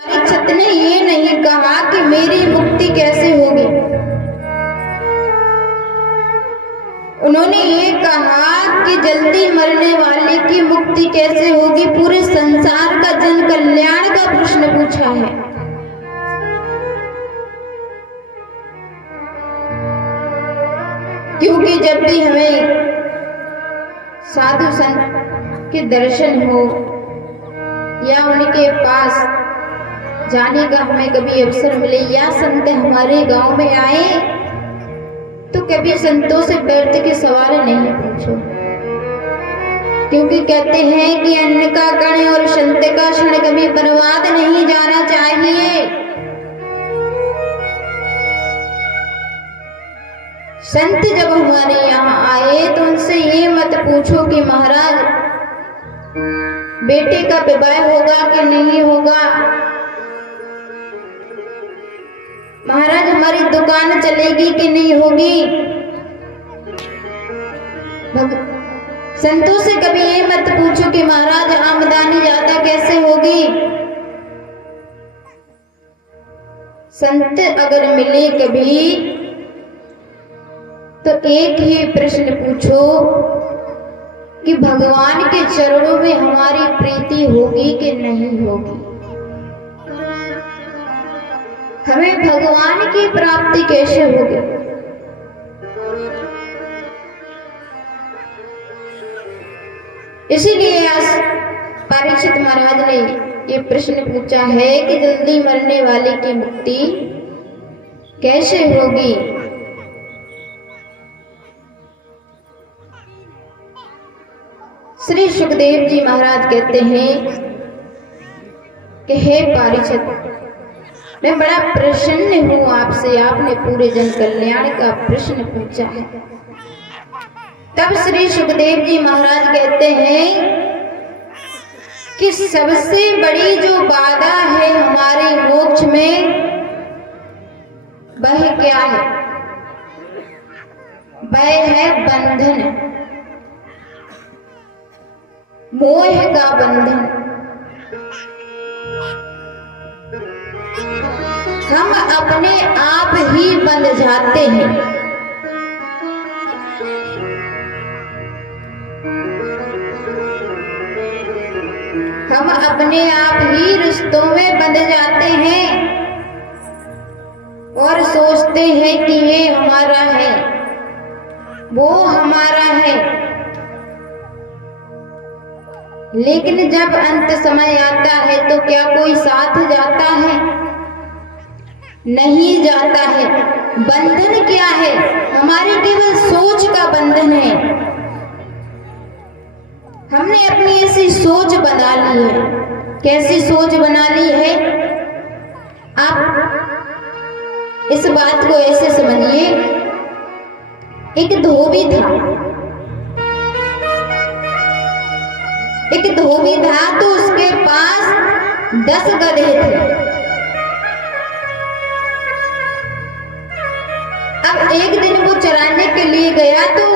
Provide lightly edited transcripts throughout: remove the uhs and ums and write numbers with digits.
परीक्षित ने ये नहीं कहा कि मेरी मुक्ति कैसे होगी, उन्होंने ये कहा कि जल्दी मरने वाले की मुक्ति कैसे होगी। पूरे संसार का जन कल्याण का प्रश्न पूछा है। क्योंकि जब भी हमें साधु संत के दर्शन हो या उनके पास जाने का हमें कभी अवसर मिले या संत हमारे गांव में आए तो कभी संतों से व्यर्थ के सवाल नहीं पूछो, क्योंकि कहते हैं कि अन्न का कण और संत का क्षण कभी बर्बाद नहीं जाना चाहिए। संत जब हमारे यहाँ आए तो उनसे ये मत पूछो कि महाराज बेटे का विवाह होगा कि नहीं होगा, महाराज हमारी दुकान चलेगी कि नहीं होगी। संतों से कभी ये मत पूछो कि महाराज आमदनी ज्यादा कैसे होगी। संत अगर मिले कभी तो एक ही प्रश्न पूछो कि भगवान के चरणों में हमारी प्रीति होगी कि नहीं होगी, हमें भगवान की प्राप्ति कैसे होगी। इसीलिए आज परीक्षित महाराज ने ये प्रश्न पूछा है कि जल्दी मरने वाले की मुक्ति कैसे होगी। श्री सुखदेव जी महाराज कहते हैं कि हे परीक्षित, मैं बड़ा प्रसन्न हूं आपसे, आपने पूरे जन कल्याण का प्रश्न पूछा है। तब श्री सुखदेव जी महाराज कहते हैं कि सबसे बड़ी जो बाधा है हमारे मोक्ष में वह क्या है, वह है बंधन, मोह का बंधन। हम अपने आप ही बंध जाते हैं। हम अपने आप ही रिश्तों में बंध जाते हैं और सोचते हैं कि ये हमारा है, वो हमारा है। लेकिन जब अंत समय आता है तो क्या कोई साथ जाता है? नहीं जाता है। बंधन क्या है? हमारी केवल सोच का बंधन है। हमने अपनी ऐसी सोच बना ली है। कैसी सोच बना ली है? आप इस बात को ऐसे समझिए, एक धोबी था, एक धोबी था तो उसके पास 10 गधे थे। अब एक दिन वो चराने के लिए गया तो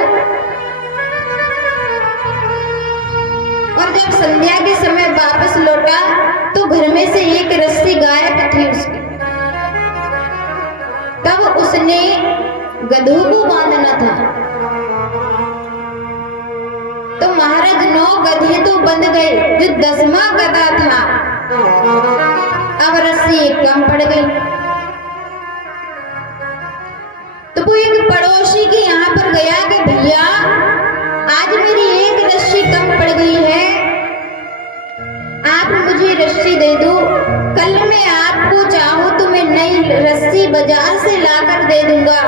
और जब संध्या के समय वापस लौटा तो घर में से एक रस्सी गायब थी उसकी। तब उसने गधों को बांधना था तो महाराज 9 गधे तो बंध गए, जो 10वां गधा था अब रस्सी एक कम पड़ गई। तो वो एक पड़ोसी के यहाँ पर गया कि भैया आज मेरी एक रस्सी कम पड़ गई है, आप मुझे रस्सी दे दो, कल मैं आपको चाहो तो मैं नई रस्सी बाजार से लाकर दे दूंगा।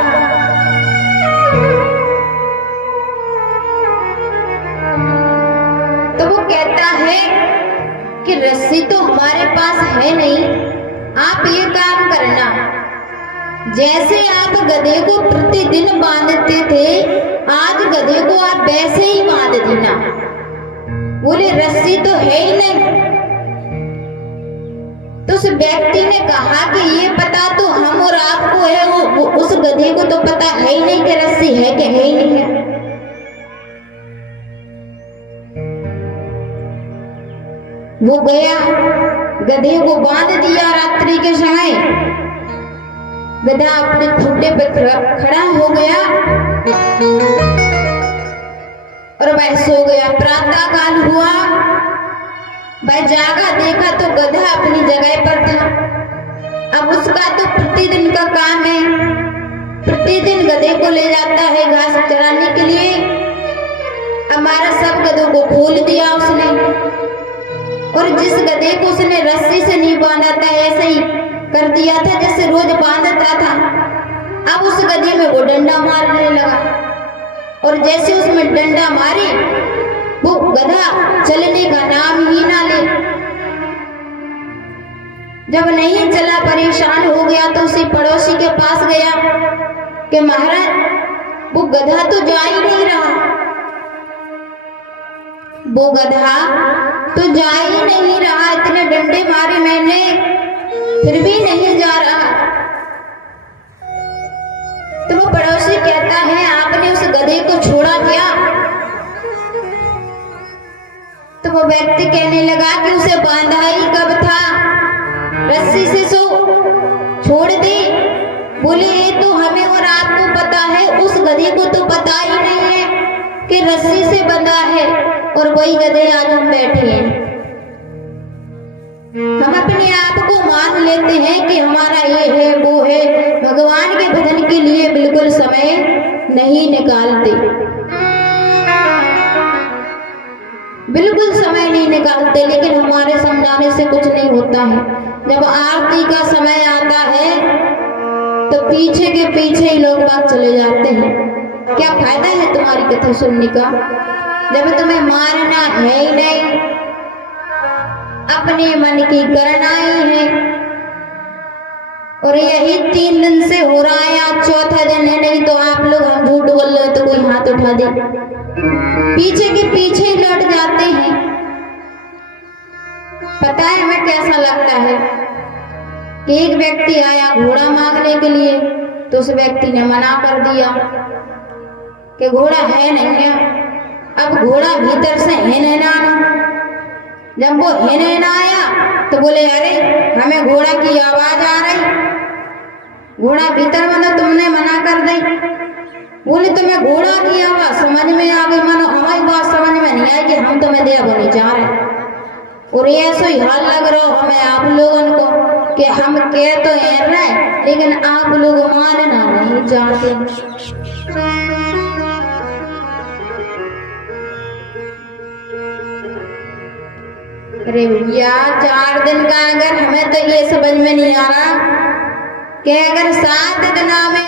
तो वो कहता है कि रस्सी तो हमारे पास है नहीं, आप ये काम करना, जैसे आप गधे को प्रतिदिन बांधते थे आज गधे को आप वैसे ही बांध देना। बोले रस्सी तो है ही नहीं। तो उस व्यक्ति ने कहा कि ये पता तो हम और आपको है, वो उस गधे को तो पता है ही नहीं कि रस्सी है कि है ही नहीं है। वो गया गधे को बांध दिया रात्रि के समय। गधा अपने खूंटे पर खड़ा हो गया और वह सो गया। प्रातः काल हुआ, वह जागा, देखा तो गधा अपनी जगह पर था। अब उसका तो प्रतिदिन का काम है, प्रतिदिन गधे को ले जाता है घास चराने के लिए। हमारा सब गधों को खोल दिया उसने, और जिस गधे को उसने रस्सी से नहीं बांधा था ऐसे ही कर दिया था जैसे रोज बांधता था। अब उस गधे में वो डंडा मारने लगा, और जैसे उसमें डंडा मारे वो गधा चलने का नाम ही ना ले। जब नहीं चला, परेशान हो गया, तो उसी पड़ोसी के पास गया कि महाराज वो गधा तो जा ही नहीं रहा, वो गधा तो जा ही नहीं रहा, इतने डंडे मारे मैंने फिर भी नहीं जा रहा। तो वो पड़ोसी कहता है आपने उस गधे को छोड़ा क्या? तो वो व्यक्ति कहने लगा कि उसे बांधा ही कब था, रस्सी से सो छोड़ दे। बोले ये तो हमें और आपको पता है, उस गधे को तो पता ही नहीं है कि रस्सी से बंधा है, और वही गधे आज हम बैठे हैं। हम अपने आप को मान लेते हैं कि हमारा ये है वो है, भगवान के भजन के लिए बिल्कुल समय नहीं निकालते, बिल्कुल समय नहीं निकालते। लेकिन हमारे समझाने से कुछ नहीं होता है। जब आरती का समय आता है तो पीछे के पीछे ही लोग बात चले जाते हैं। क्या फायदा है तुम्हारी कथा सुनने का, जब तुम्हें मानना है ही नहीं, अपने मन की करना ही है। और यही 3 दिन से हो रहा है, आज चौथा दिन है। नहीं तो आप लोग हम झूठ बोल रहे तो कोई हाथ उठा दे, पीछे के पीछे ही लौट जाते हैं। पता है हमें कैसा लगता है कि एक व्यक्ति आया घोड़ा मांगने के लिए, तो उस व्यक्ति ने मना कर दिया कि घोड़ा है नहीं है। अब घोड़ा भीतर से है ना, जब वो है ना आया तो बोले अरे हमें घोड़ा की आवाज आ रही, घोड़ा भीतर मतलब तुमने मना कर दी। बोले तुम्हें घोड़ा की आवाज समझ में आ गई, मानो हमारी बात समझ में नहीं आई कि हम तुम्हें दे बनी जा रहे। और ऐसा ही हाल लग रहा हो हमें आप लोगों को कि हम कह तो है रहे, लेकिन आप लोग मानना नहीं चाहते। अरे भैया 4 दिन का अगर हमें तो ये समझ में नहीं आ रहा कि अगर 7 दिन में